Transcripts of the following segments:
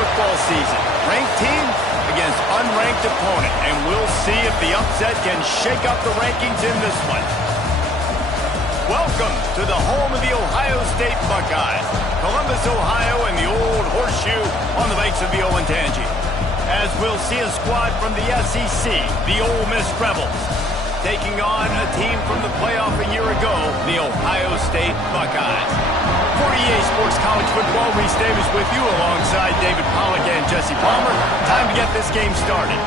football season. Ranked team against unranked opponent, and we'll see if the upset can shake up the rankings in this one. Welcome to the home of the Ohio State Buckeyes, Columbus, Ohio, and the old horseshoe on the banks of the Olentangy. As we'll see a squad from the SEC, the Ole Miss Rebels, taking on a team from the playoff a year ago, the Ohio State Buckeyes. 48 Sports College Football, Reese Davis with you alongside David Pollack and Jesse Palmer. Time to get this game started.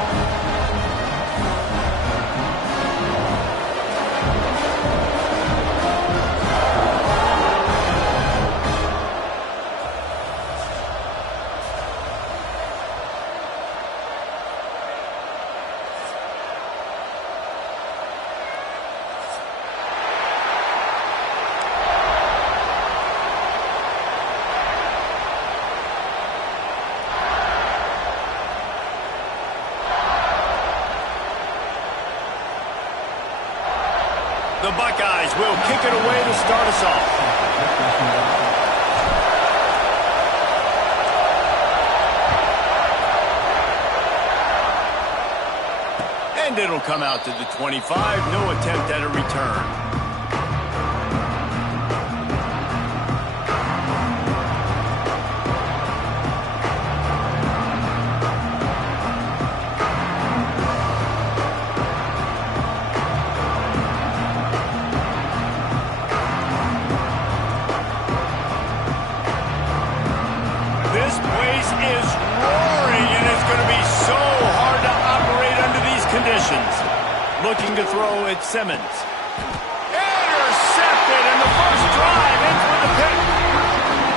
The Buckeyes will kick it away to start us off. And it'll come out to the 25. No attempt at a return. This place is roaring, and it's going to be so hard to operate under these conditions. Looking to throw at Simmons. Intercepted, and the first drive ends with a pick.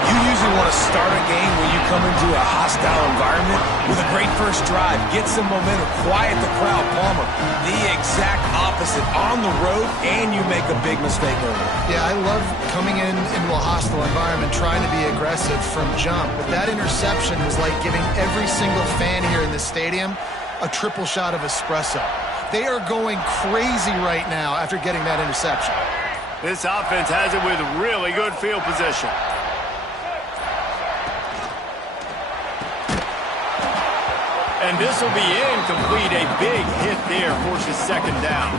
You usually want to start a game when you come into a hostile environment with a great first drive. Get some momentum, quiet the crowd. Palmer, the exact opposite. On the road, and you make a big mistake early. Yeah, I love coming into a hostile environment, trying to be aggressive from jump. But that interception was like giving every single fan here in the stadium a triple shot of espresso. They are going crazy right now after getting that interception. This offense has it with really good field position. And this will be incomplete. A big hit there forces second down.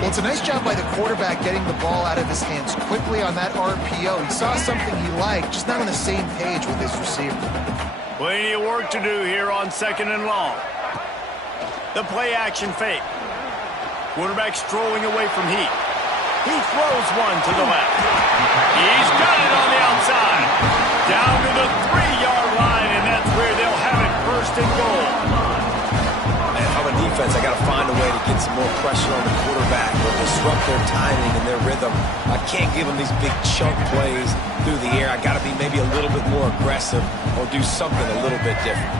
Well, it's a nice job by the quarterback getting the ball out of his hands quickly on that RPO. He saw something he liked, just not on the same page with his receiver. Plenty of work to do here on second and long. The play action fake. Quarterback strolling away from Heat. He throws one to the left. He's got it on the outside. Down to the 3-yard line, and that's where they'll have it, first and goal. And if I'm a defense, I got to find a way to get some more pressure on the quarterback or disrupt their timing and their rhythm. I can't give them these big chunk plays through the air. I got to be maybe a little bit more aggressive or do something a little bit different.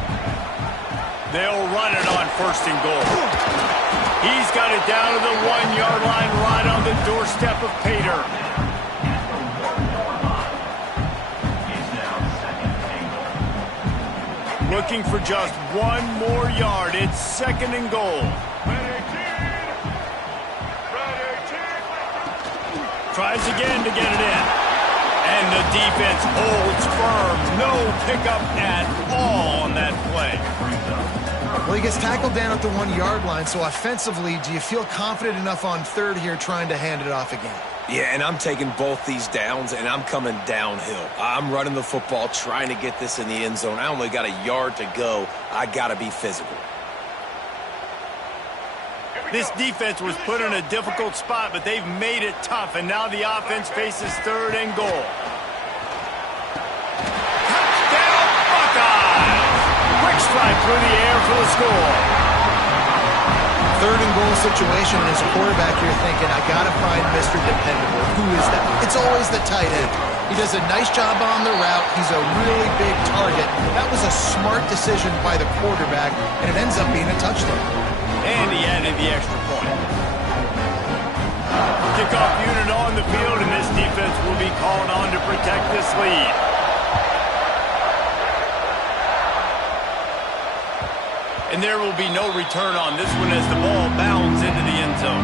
They'll run it on first and goal. He's got it down to the 1-yard line, right on the doorstep of Pater. Looking for just one more yard. It's second and goal. Tries again to get it in. And the defense holds firm. No pickup at all on that play. Well, he gets tackled down at the 1-yard line, so offensively, do you feel confident enough on third here trying to hand it off again? Yeah, and I'm taking both these downs, and I'm coming downhill. I'm running the football, trying to get this in the end zone. I only got a yard to go. I got to be physical. This defense was put in a difficult spot, but they've made it tough, and now the offense faces third and goal. Touchdown, Buckeyes! Quick strike through the air for the score. Third and goal situation, and as a quarterback, you're thinking, I got to find Mr. Dependable. Who is that? It's always the tight end. He does a nice job on the route. He's a really big target. That was a smart decision by the quarterback, and it ends up being a touchdown. And he added the extra point. Kickoff unit on the field, and this defense will be called on to protect this lead. And there will be no return on this one as the ball bounds into the end zone.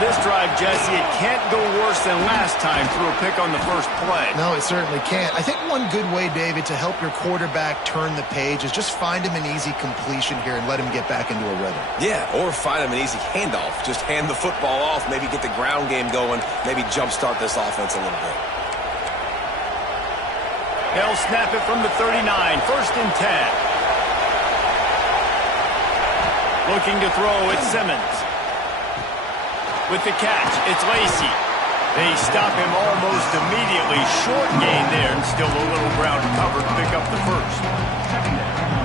this drive, Jesse, it can't go worse than last time through a pick on the first play. No, it certainly can't. I think one good way, David, to help your quarterback turn the page is just find him an easy completion here and let him get back into a rhythm. Yeah, or find him an easy handoff. Just hand the football off, maybe get the ground game going, maybe jumpstart this offense a little bit. They'll snap it from the 39, 1st and 10. Looking to throw, it's Simmons. With the catch, it's Lacy. They stop him almost immediately. Short gain there, and still a little ground covered to pick up the first.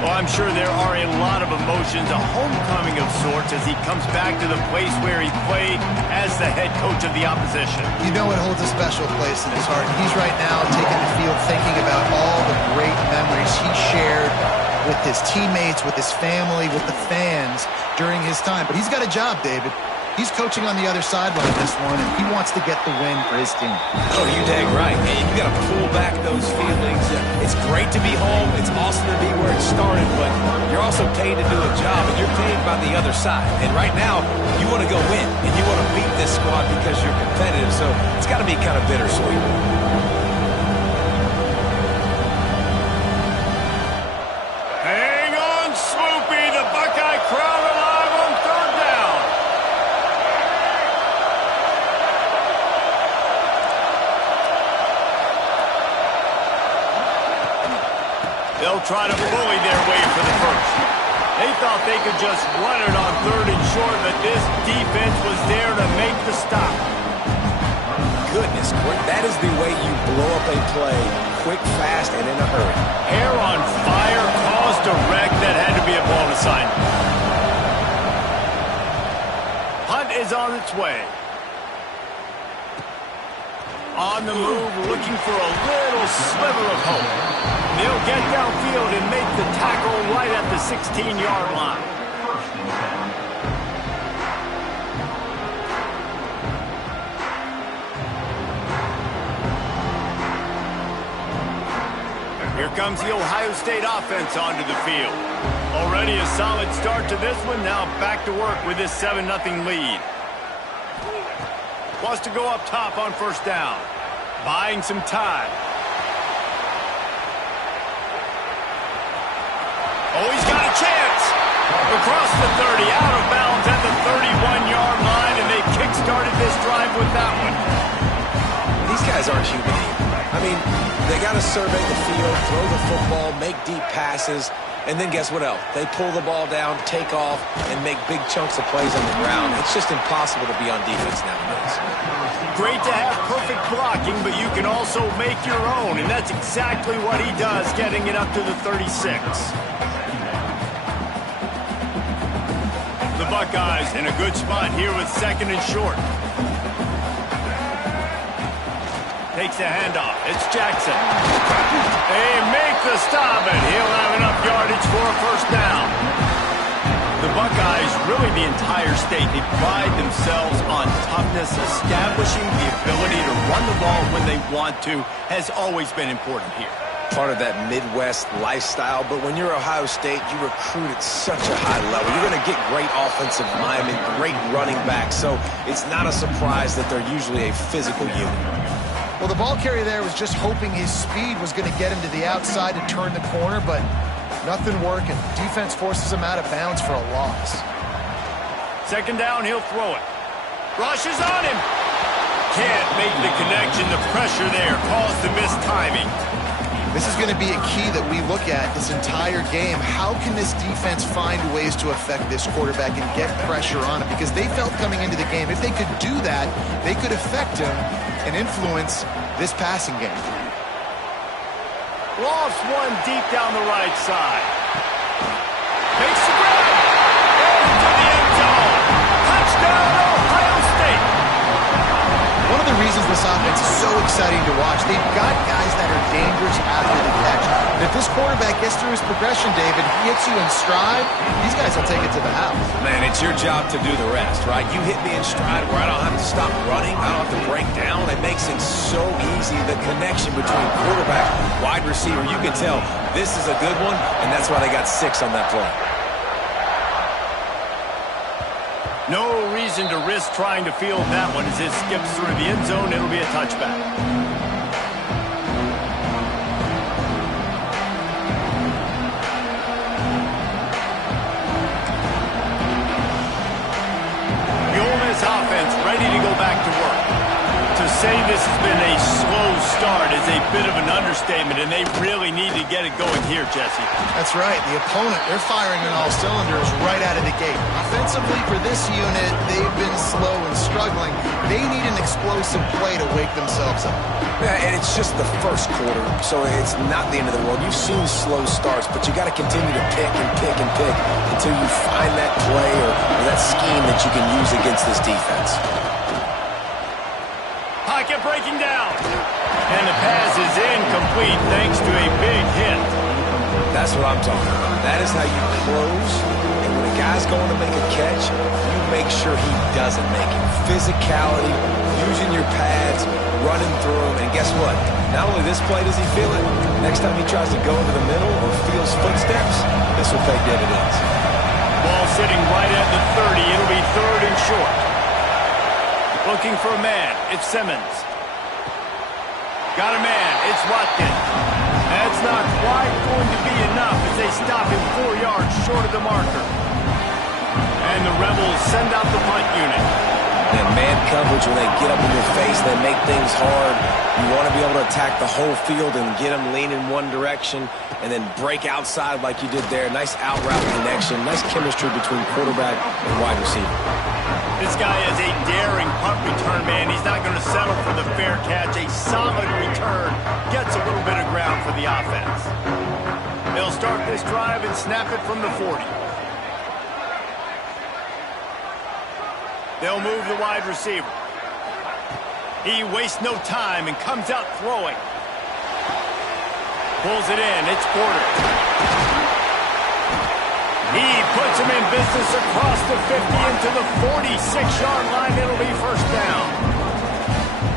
Well, I'm sure there are a lot of emotions, a homecoming of sorts as he comes back to the place where he played as the head coach of the opposition. You know it holds a special place in his heart. He's right now taking the field thinking about all the great memories he shared with his teammates, with his family, with the fans during his time. But he's got a job, David. He's coaching on the other sideline this one, and he wants to get the win for his team. Oh, you dang right. And you got to pull back those feelings. It's great to be home. It's awesome to be where it started, but you're also paid to do a job, and you're paid by the other side. And right now, you want to go win, and you want to beat this squad because you're competitive, so it's got to be kind of bittersweet. Hang on, Swoopy. The Buckeye crowd alive on 3rd down. They'll try to bully their way for the first. They thought they could just run it on 3rd and short, but this defense was there to make the stop. Goodness, that is the way you blow up a play quick, fast, and in a hurry. Hair on fire caused a wreck that had to be a blown assignment. Hunt is on its way. On the move, looking for a little sliver of hope. They'll get downfield and make the tackle right at the 16-yard line. Here comes the Ohio State offense onto the field. Already a solid start to this one. Now back to work with this 7-0 lead. Wants to go up top on 1st down. Buying some time. Oh, he's got a chance. Across the 30, out of bounds at the 31-yard line, and they kick-started this drive with that one. These guys aren't human either. I mean, they got to survey the field, throw the football, make deep passes, and then guess what else? They pull the ball down, take off, and make big chunks of plays on the ground. It's just impossible to be on defense nowadays. Great to have perfect blocking, but you can also make your own, and that's exactly what he does, getting it up to the 36. The Buckeyes in a good spot here with 2nd and short. Takes the handoff. It's Jackson. They make the stop, and he'll have enough yardage for a 1st down. The Buckeyes, really the entire state, they pride themselves on toughness. Establishing the ability to run the ball when they want to has always been important here. Part of that Midwest lifestyle, but when you're Ohio State, you recruit at such a high level. You're going to get great offensive linemen, great running backs, so it's not a surprise that they're usually a physical unit. Well, the ball carrier there was just hoping his speed was going to get him to the outside to turn the corner, but nothing working. Defense forces him out of bounds for a loss. 2nd down, he'll throw it. Rushes on him. Can't make the connection. The pressure there caused the missed timing. This is going to be a key that we look at this entire game. How can this defense find ways to affect this quarterback and get pressure on him? Because they felt coming into the game, if they could do that, they could affect him and influence this passing game. Lofts one deep down the right side. Makes the grab. Into the end zone. Touchdown, Ohio State. One of the reasons this offense is so exciting to watch, they've got guys that are dangerous after the catch. And if this quarterback gets through his progression, David, he hits you in stride, these guys will take it to the house. Man, it's your job to do the rest, right? You hit me in stride where I don't have to stop running, I don't have to break down. It makes it so easy, the connection between quarterback, wide receiver. You can tell this is a good one, and that's why they got 6 on that play. No reason to risk trying to field that one as it skips through the end zone. It'll be a touchback. The Ole Miss offense ready to go back to work. To say this has been a slow start is a bit of an understatement, and they really need to get it going here, Jesse. That's right. The opponent, they're firing on all cylinders right out of the gate. Offensively, for this unit, they've been slow and struggling. They need an explosive play to wake themselves up. Yeah, and it's just the first quarter, so it's not the end of the world. You've seen slow starts, but you got to continue to pick and pick and pick until you find that play or that scheme that you can use against this defense. Pocket breaking down. And the pass is incomplete thanks to a big hit. That's what I'm talking about. That is how you close. And when a guy's going to make a catch, you make sure he doesn't make it. Physicality, using your pads, running through them. And guess what? Not only this play does he feel it, next time he tries to go into the middle or feels footsteps, this will pay dividends. Ball sitting right at the 30. It'll be 3rd and short. Looking for a man. It's Simmons. Got a man. It's Watkins. That's not quite going to be enough as they stop him 4 yards short of the marker. And the Rebels send out the punt unit. And man coverage, when they get up in your face, they make things hard. You want to be able to attack the whole field and get them leaning one direction and then break outside like you did there. Nice out route connection. Nice chemistry between quarterback and wide receiver. This guy is a daring punt return man. He's not going to settle for the fair catch. A solid return gets a little bit of ground for the offense. They'll start this drive and snap it from the 40. They'll move the wide receiver. He wastes no time and comes out throwing. Pulls it in. It's Porter. He puts him in business across the 50 into the 46-yard line. It'll be 1st down.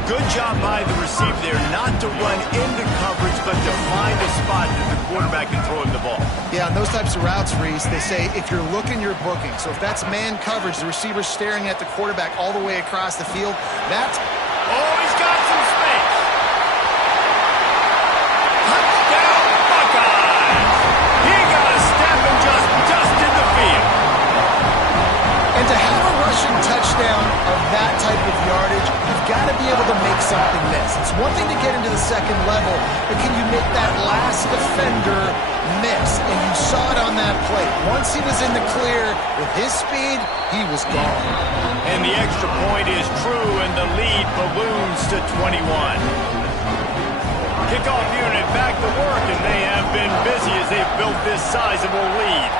Good job by the receiver there not to run into coverage, but to find a spot that the quarterback can throw him the ball. Yeah, on those types of routes, Reese, they say if you're looking, you're booking. So if that's man coverage, the receiver's staring at the quarterback all the way across the field, that's... Oh, he's got some space. Touchdown, Buckeyes. He got a step and just dusted the field. And to have a rushing touchdown of that type of yardage, you've got to be able to make something miss. It's one thing to get into the second level, but can you make that last defender miss? And you saw it on that play. Once he was in the clear with his speed, he was gone. And the extra point is true, and the lead balloons to 21. Kickoff unit back to work, and they have been busy as they've built this sizable lead.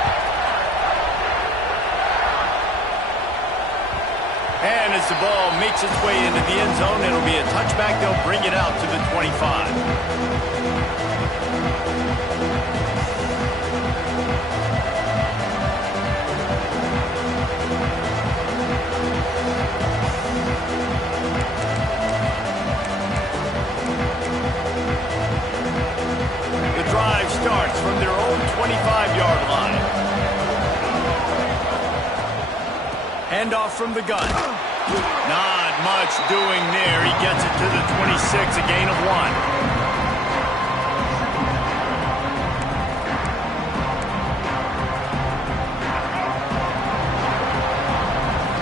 And as the ball makes its way into the end zone, it'll be a touchback. They'll bring it out to the 25. The drive starts from their own 25-yard line. Handoff from the gun. Not much doing there. He gets it to the 26, a gain of 1.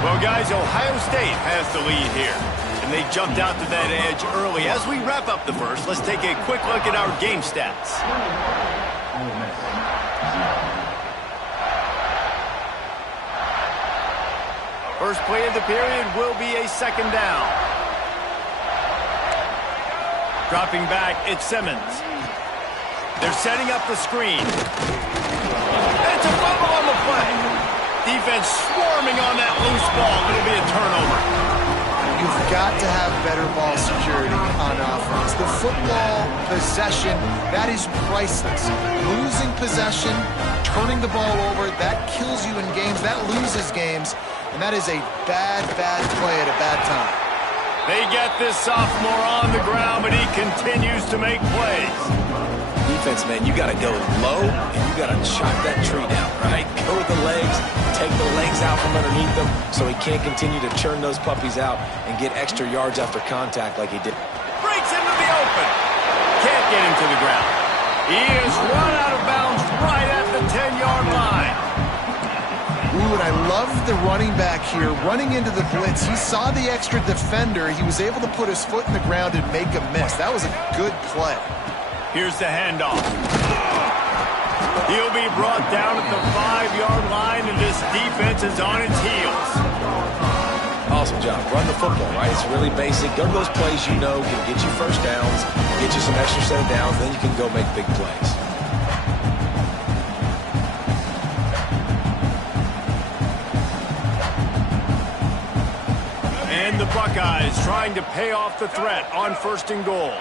Well, guys, Ohio State has the lead here. And they jumped out to that edge early. As we wrap up the first, let's take a quick look at our game stats. First play of the period will be a 2nd down. Dropping back, it's Simmons. They're setting up the screen. And it's a fumble on the play. Defense swarming on that loose ball. It'll be a turnover. You've got to have better ball security on offense. The football possession, that is priceless. Losing possession, turning the ball over, that kills you in games, that loses games. And that is a bad, bad play at a bad time. They get this sophomore on the ground, but he continues to make plays. defense, man, you got to go low and you got to chop that tree down, right? Go with the legs, take the legs out from underneath them so he can't continue to churn those puppies out and get extra yards after contact like he did. Breaks into the open. Can't get him to the ground. He is run out of bounds right at the 10-yard line. Ooh, and I love the running back here running into the blitz. He saw the extra defender. He was able to put his foot in the ground and make a miss. That was a good play. Here's the handoff. He'll be brought down at the 5-yard line, and this defense is on its heels. Awesome job. Run the football, right? It's really basic. Go to those plays you know can get you first downs, get you some extra set of downs, then you can go make big plays. And the Buckeyes trying to pay off the threat on 1st and goal.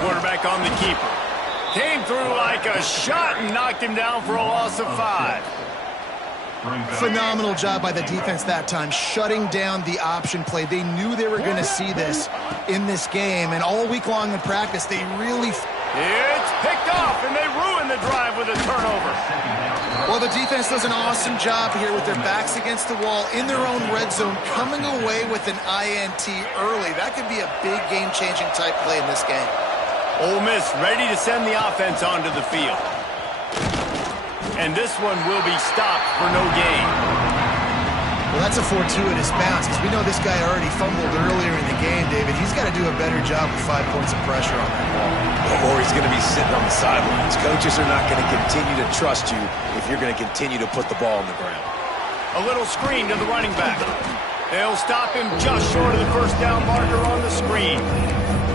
Quarterback on the keeper. Came through like a shot and knocked him down for a loss of 5. Phenomenal job by the defense that time, shutting down the option play. They knew they were going to see this in this game, and all week long in practice, they really... It's picked off, and they ruin the drive with a turnover. Well, the defense does an awesome job here with their backs against the wall in their own red zone, coming away with an INT early. That could be a big game-changing type play in this game. Ole Miss ready to send the offense onto the field. And this one will be stopped for no gain. Well, that's a fortuitous bounce because we know this guy already fumbled earlier in the game, David. He's got to do a better job with 5 points of pressure on that ball. Or he's going to be sitting on the sidelines. Coaches are not going to continue to trust you if you're going to continue to put the ball on the ground. A little screen to the running back. They'll stop him just short of the first down marker on the screen.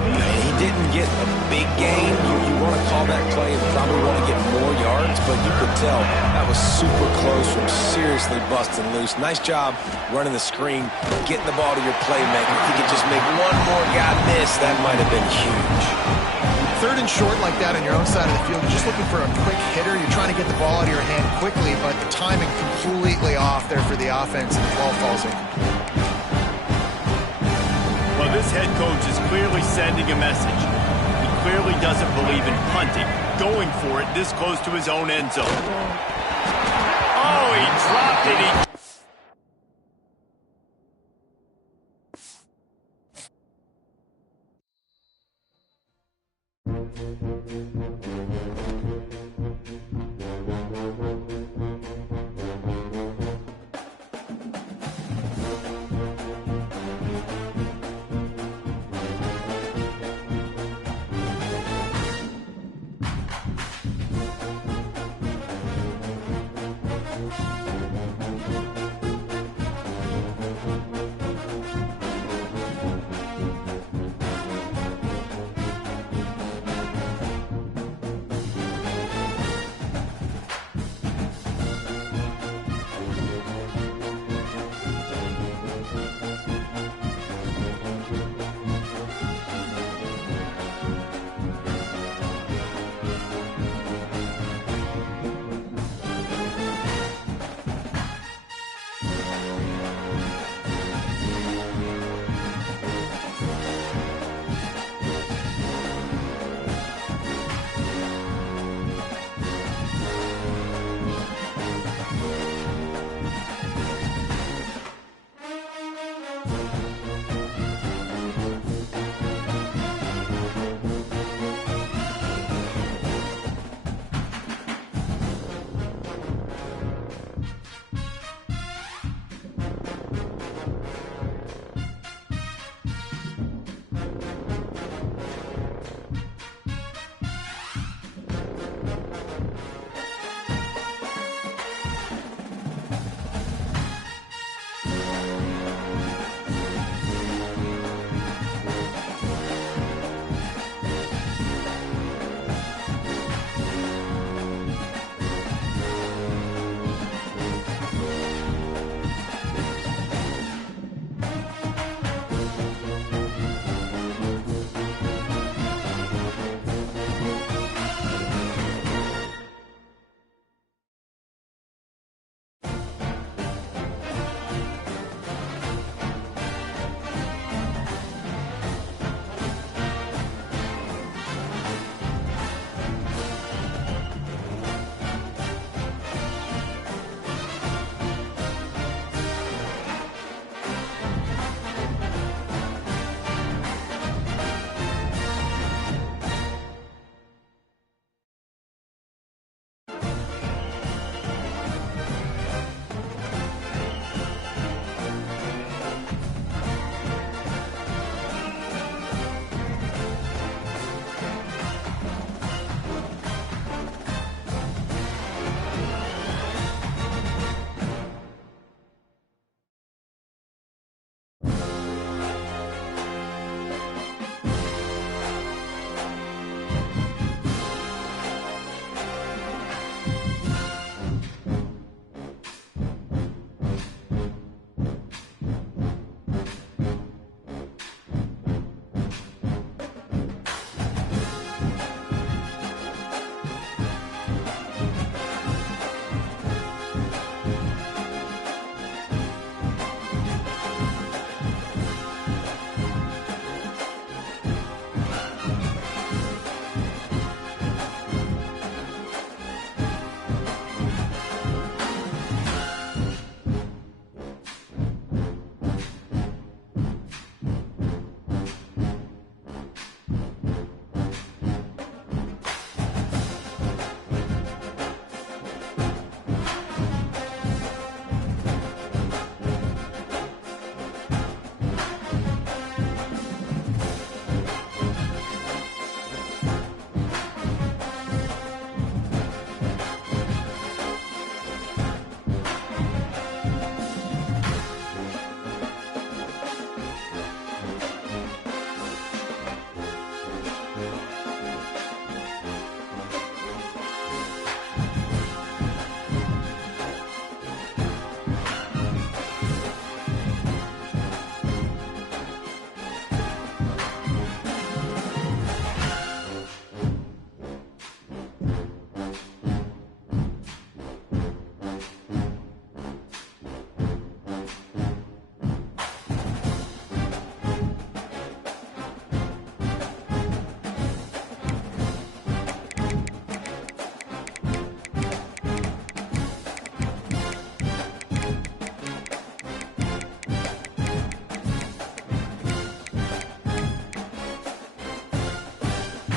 He didn't get a big gain. You want to call that play and probably want to get more yards, but you could tell that was super close from seriously busting loose. Nice job running the screen, getting the ball to your playmaker. If you could just make one more guy miss, that might have been huge. 3rd and short like that on your own side of the field, you're just looking for a quick hitter. You're trying to get the ball out of your hand quickly, but the timing completely off there for the offense, and the ball falls in. Well, this head coach is clearly sending a message. He clearly doesn't believe in punting, going for it this close to his own end zone. Oh, he dropped it.